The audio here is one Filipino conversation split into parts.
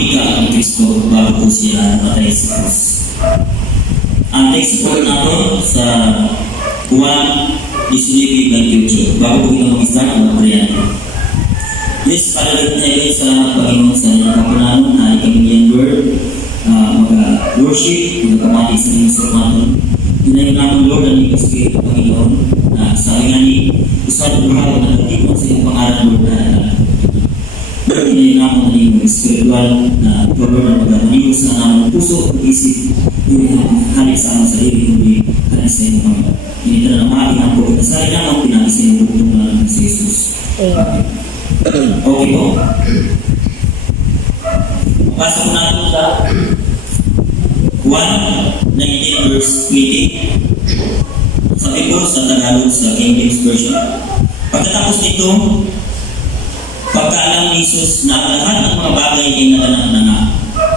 wika ni Kristo bago po siya namatay sa krus. Ang text po natin sa Juan 19:28. Bago po ito mag-start ang prayer. Please, Father, Heaven, salamat Panginoon sa inyong kapananon na kami yung word, mag-worship, mag-kamati sa inyong sumaton. Hinayin namin, Lord, ang inyong Espiritu, Panginoon, na sa nga ni usad buhay na nagtipon sa iyong pangalan, Lord, na hinayin namin ang inyong spiritual na Lord, na mag-maniwas na namin puso at isip, yung halik sa aming sarili, kundi halik sa iyong Panginoon. Hinita na naman ang po kita sa inyong pinagis sa iyong bukong na si Jesus. Okay po. Pasok natin sa 1:19 verse 20. Sabi po sa Tagalog sa King James Version. Pagkatapos nito, pagkaalam ni Jesus na ang lahat ng mga bagay ay naganap na nga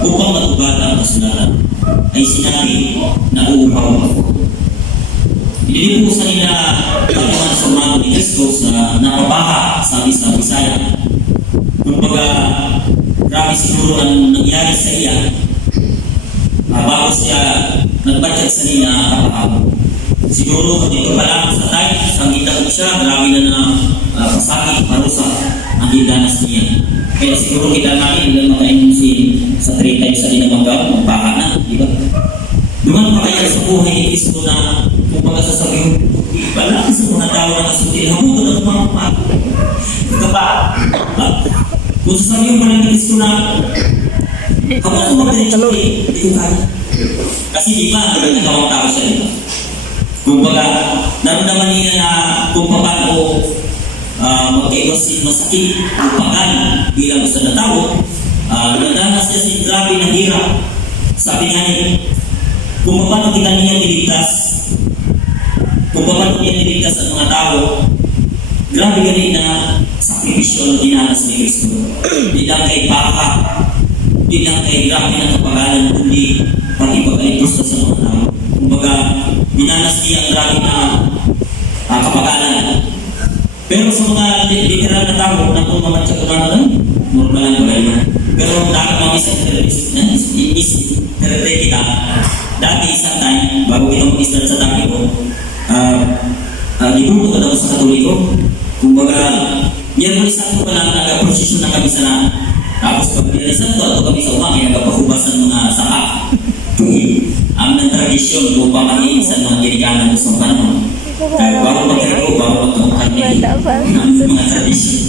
upang matubad ang kasulatan, ay sinabi na uuhaw ako. Hindi po sa nila pagkaman sa mga ni Kristo sa napabaha, sabi sa Bisaya. Kumbaga, grabe siguro ang nangyari sa iya. Bago siya nagbatyag sa nila kapahaw. Siguro dito pa lang sa tayo, sa kita ko siya, grabe na pasakit, parusa ang hidanas niya. Kaya siguro kita namin, ilang maka-inusin sa 3 times sa dinamagaw, magbaha na, di ba? Duman pa kaya sa buhay ni Kristo na kung mga sasabihin, ibalaki sa mga tao na kasutin, hamuto na kumamapag. Kung sasabihin pa ni Kristo na hamuto magdiretso di ko kaya. Kasi di ba, nagawang tao siya dito. Kung baga, naramdaman niya na kung paano magkaiwasin masakit, upakan bilang sa natao, nadanas niya si grabe na hirap. Sabi niya kung paano kita niya niligtas, kung paano niya niligtas ang mga tao, grabe ganit na sakripisyo ang dinanas ni Kristo. Di lang kay baka, di lang kay grabe na kapagalan, kundi pati pagkalitos sa mga tao. Kumbaga, dinanas niya ang grabe na kapagalan. Pero sa mga literal na tao, na kung mamatsa ko na lang, normal lang ba yun? Pero dapat mamisa kita. Dati isang time, bago kita mag-start sa dati ko, dibuto ka daw sa Katoliko. Kumbaga, Miyerkules Santo pa lang nag-prosesyon na kami sa tapos pag Miyerkules Santo, ato kami sa umang, nagpapahubasan mga saka. Ang ng tradisyon kung pamahin sa mga ginikanan ko sa panahon. Kaya bago mag-reko, bago magkamukan niya mga tradisyon.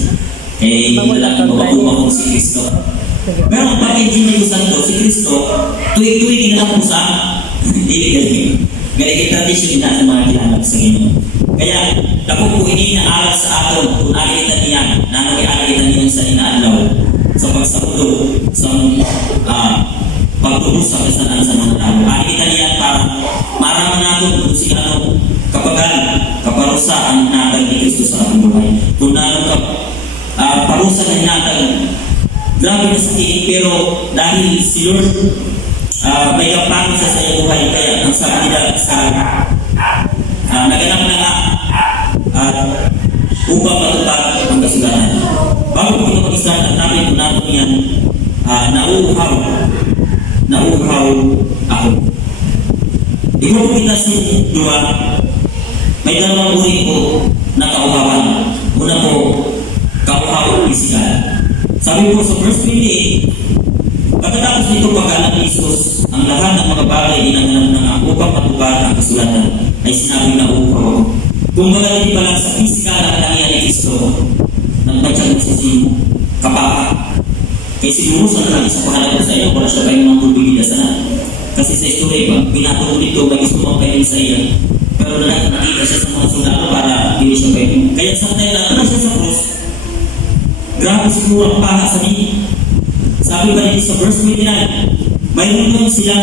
Eh, lalaki magpapahubaw si Kristo. Pero ang pag-Injil ni Santo, si Kristo, tuwing-tuwing kinala po sa hindi galing tradisyon na sa mga kinala sa Ginoo. Kaya, dako po ini na aral sa aton, kung nakikita niyan, na nakikita niyan sa inaadlaw, sa pagsabudo, sa pagtubos sa kasalan sa mga tao. Nakikita niyan para maraman natin kung sila kaparusa ang natag ni Kristo sa ating buhay. Kung parusa na natag, grabe na sakit, pero dahil si Lord may kapangin sa iyong buhay, kaya ang sabi nila sa naganap na nga upang matupad ang kasulatan. Bago po ito mag-start at namin po natin yan, nauuhaw ako. Ikaw po kita sa dua, may dalawang uri po na kauhawan. Una po, kauhawan pisikal. Sabi po sa verse 28, pagkatapos nito pagkalan ni Jesus, ang lahat ng mga bagay inanganap na nga upang matupad ang kasulatan ay sinabi na uuhaw. Kung baga hindi pa lang sa pisikal ang kanya ni Kristo, nang batyag sa si kapaka. Kaya siguro sa nalang sa pangalan sa iyo, wala siya kayong mga tulbigida sana. Kasi sa istorya ba, pinatulog nito, may gusto mong kayo sa iya. Pero nakita siya sa mga sundalo para hindi siya kayo. Kaya sa tayo na siya sa cross, grabe siguro ang paha sa niya. Sabi ba nito sa verse 29, mayroon doon sila,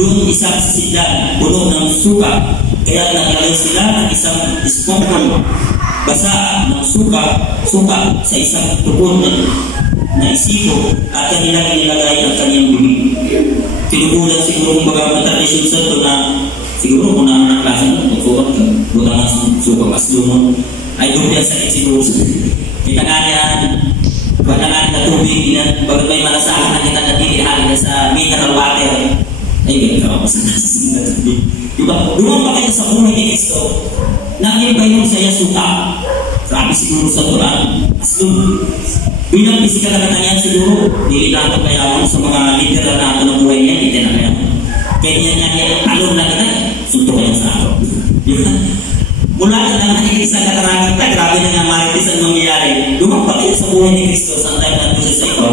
doon isang sila, puno ng suka. Kaya naglagay sila ng isang spongkol, basa ng suka sa isang tubon na isiko at kanilang inilagay ang kanyang bibig. Tinubulan siguro kung baga ng tradisyon sa ito na siguro kung na klase ng magkukat ka, buta nga suka mas lumon, ay doon yan sa siguro. Kita nga yan, Wala nga na tubig, pag may malasahan na kita na dilihan sa mineral water, ay ikaw, sa nasasin na tubig. Diba? Lumang pa kayo sa buhay ni Kristo, nakita yung saya suka. Grabe siguro sa Quran. Aslum, bilang pisikal na kanya siguro, nililato kaya sa mga literal na ito ng buhay niya, hindi na kaya. Kaya niya, talong na kita, sunto kaya sa ako. Diba? Mula ka na nakikita sa katarangin tayo, grabe na nga maritis ang mangyayari. Lumang pa kayo sa buhay ni Kristo, sa time na ito sa ito,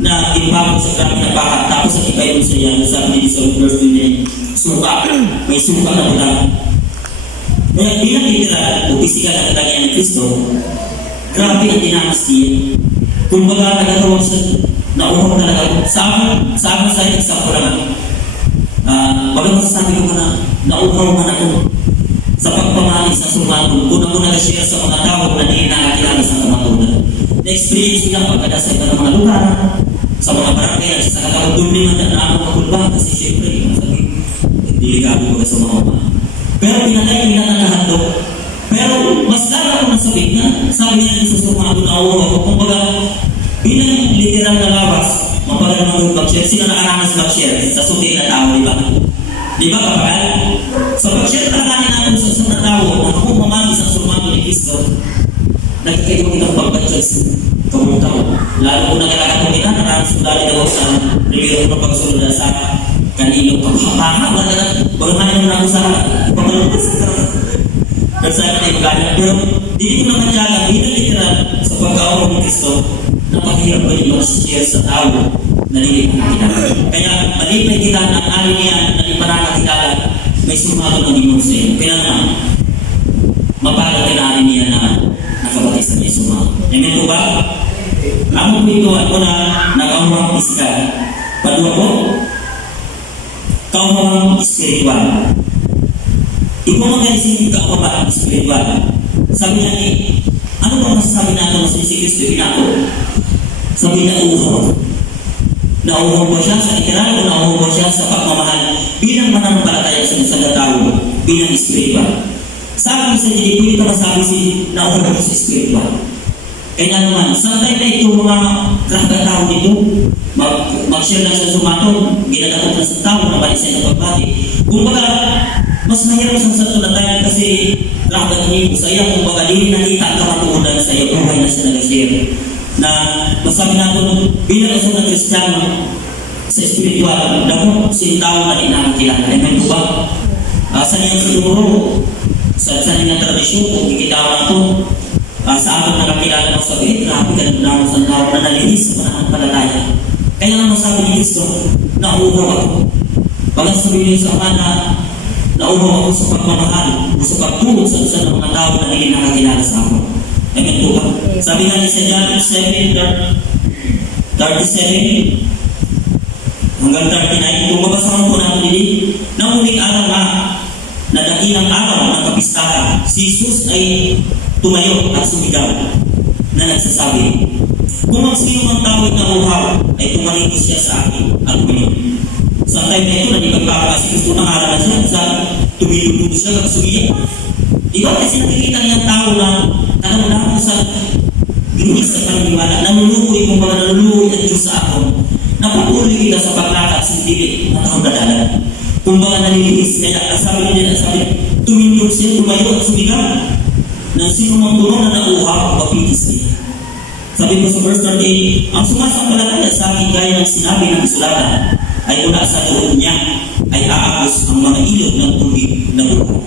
na inbabog sa grabe na bakat, tapos sa iba yung saya, sabi ni Isol, verse 28, suka, may suka na pula. Kaya bilang literal o pisikal na katangyan ng Kristo, grabe ang dinamas niya. Kung baga nagkatawag sa naurong talaga, sa akin sa isang ko lang, baga masasabi ko na naurong man ako sa pagpamali sa sumatong. Kung ako nag-share sa mga tao na hindi nakakilala sa kamatunan. Na-experience nila pagkada sa iba ng mga lugar, sa mga barangay, sa kakawag doon naman na ako makulbang kasi syempre, delikado ko sa mga umahan. Pero pinalay nila na lahat doon. Pero mas lalo ko nasabi niya, sabi niya sa sumado na uwa ko, kung baga, bilang literal na labas, mapagalaman ng mag-share, sino nakaranas mag-share sa suti na tao, di ba? Di ba kapag? Sa pag-share na natin natin sa isang tao, ang kung mamagi sa sumado ni Kristo, nagkakita ko itong pag-share sa kamong tao. Lalo ko nagkakatong kita, nakaranas ko dali daw sa review ng pagsunod sa kanino paghapaha, bagaimana yung ako sa pagkalupas pero sa akin ay gano'n. Pero hindi ko naman tiyaga bilang literal sa pagkaawang ng Kristo na paghirap ko yung mag-share sa tao na nilipang kilala. Kaya malipay kita ang alin niya na di pa nakakilala, may sumalo na nimong sa iyo. Kaya naman, mapagal ka na alin niya na nakabatay sa may sumalo. Amen po ba? Ako po ito, ako na nakawang iskal. Padua po, kaumawang spiritual. Ikaw magaling sa kaumawang spiritual. Sabi niya ni, ano ba masasabi natin sa si Kristo pinako? Sabi na uhaw. Nauhaw ba siya sa literal o nauhaw ba siya sa pagmamahal bilang mananampalataya sa isang tao bilang spiritual? Sabi sa hindi pwede ka masabi si nauhaw sa spiritual. Kaya naman, sa time na ito mga tao dito, mag-share lang sa sumatong, ginagawa na sa tao na balik sa inyo pagbati. Kung baga, mas mahirap sa ito na tayo kasi rabat niyo sa iyo, kung baga din nakita ang kamatuunan sa iyo, buhay na siya nag-share. Na masabi natin, bilang isang na Kristiyano sa spiritual, dapat sintao na din nakakilala. Amen po ba? Sa niyang siguro, sa niyang tradisyon, kung kikitawan ito, sa ating nakakilala mo sa bit, grabe ka na sa tao na nalinis sa pananampalataya. Kaya nga masabi ni Kristo, nauhaw ako. Pag sabihin sa ama na nauhaw ako sa pagmamahal o sa pagtulog sa isa ng mga tao na hindi nakakilala sa ako. Amen po ba? Sabi nga ni sa John 7:37 hanggang 39, kung mabasahan po natin din, na huling araw na dakilang araw ng kapistahan, si Jesus ay tumayo at sumigaw na nagsasabi, kung ang sino ang tawid na uhaw ay tumalito siya sa akin at uminom. Sa time na ito, nanipagpapaka si Kristo ng araw na siya sa tumilipod siya at sumigaw. Diba kasi nakikita niyang tao na tanong sa ginis sa paniniwala, namulukoy kung mga namulukoy ang Diyos sa ako, napatuloy kita sa paglakad sa tibig na taong dadalan. Kung mga nalilinis niya, sabi niya, tumilipod siya, tumayo at sumigaw. Nang sino mang tulong na nauhaw, papitis niya. Sabi ko sa verse 38, ang sumasampalataya sa akin gaya ng sinabi ng kasulatan ay mula sa loob niya ay aagos ang mga ilog ng tubig na buhay.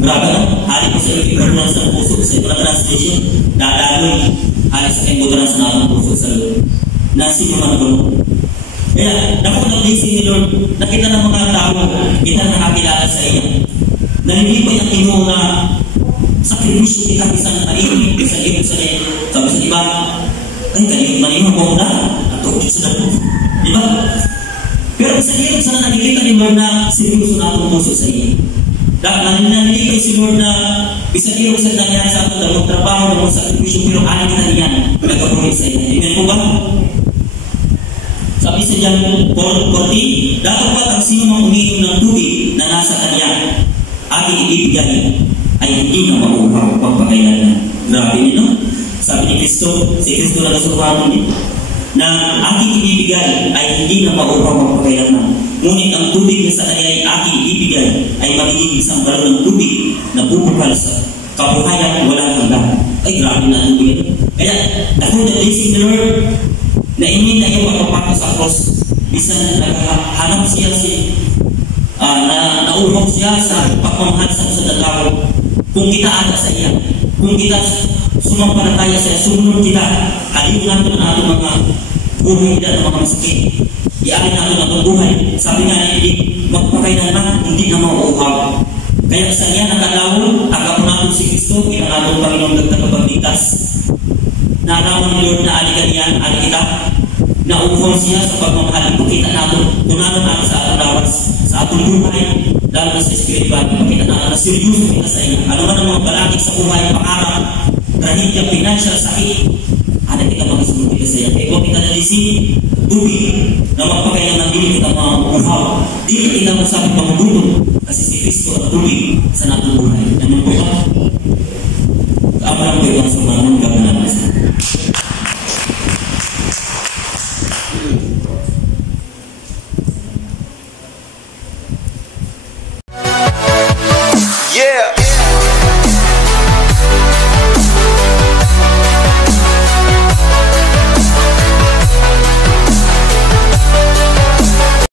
Grabe na, hali ko sa ikibarnan sa puso sa ibang translation, dadaloy, hali sa kaibudaran sa naman puso sa loob. Na sino mang tulong. Kaya, nakunag-blessing ni Lord, nakita ng mga tao, kita nakakilala sa iya. Nalilipay ang inyong sakripisyo kita isang marimig sa ibig sa iyo. Sabi sa iba, ay kaniyong marimig mo na at tukot sa dalo. Diba? Pero sa iyo, sana nakikita ni Lord na seryoso na itong puso sa iyo. Dahil nanilipay si Lord na bisa iyo sa nangyari sa ating dalawang trabaho, dalawang sakripisyo, pero alam kita niyan, nagkapulit sa iyo. Amen po ba? Sabi sa John 4:40, dapat ba ang sino mang uminom ng tubig na nasa kanya ating ibibigay ay hindi na mauhaw pagpakailan na. Grabe nyo, no? Sabi ni Kristo, si Kristo na nasubuhan din, na aking ibibigay ay hindi na maupaw magpakailanman. Ngunit ang tubig na sa kanya ay aking ibibigay ay magiging isang balon ng tubig na pupukal sa kabuhayan walang hanggan. Ay, grabe na tubig. Kaya, ako na blessing the Lord na hindi na iyo mapapako sa cross. Bisan naghahanap siya na nauhaw siya sa pagmamahal sa dalaw. Kung kita ada sa iya, kung kita sumampalataya sa iya, sumunod kita, aliw natin ang ating mga buhay na mga masakit. Ialin natin ang buhay. Sabi nga hindi magpakailanman, hindi na mauuhaw. Kaya sa niya nakalaw, agapon natin si Kristo, kinangatong Panginoong nagtagpagligtas. Naraman ni Lord na aligan niya, alikita, nauuhaw siya sa pagmamahal. Ipakita natin, kunanan natin sa atong lawas, sa atong buhay, lalo na sa spiritual. Ipakita natin na seryoso kita sa iya. Ano man ang mga balakid sa buhay, pangarap, rahilya, financial, sakit, ada kita makasunod kita sa iya. Kaya kung kita nalisi, tubig, na magpakailangan din kita mauuhaw. Di kita masabit mamudulog, kasi si Kristo at tubig sa natong buhay. Naman po ba? Kaamalan ko ito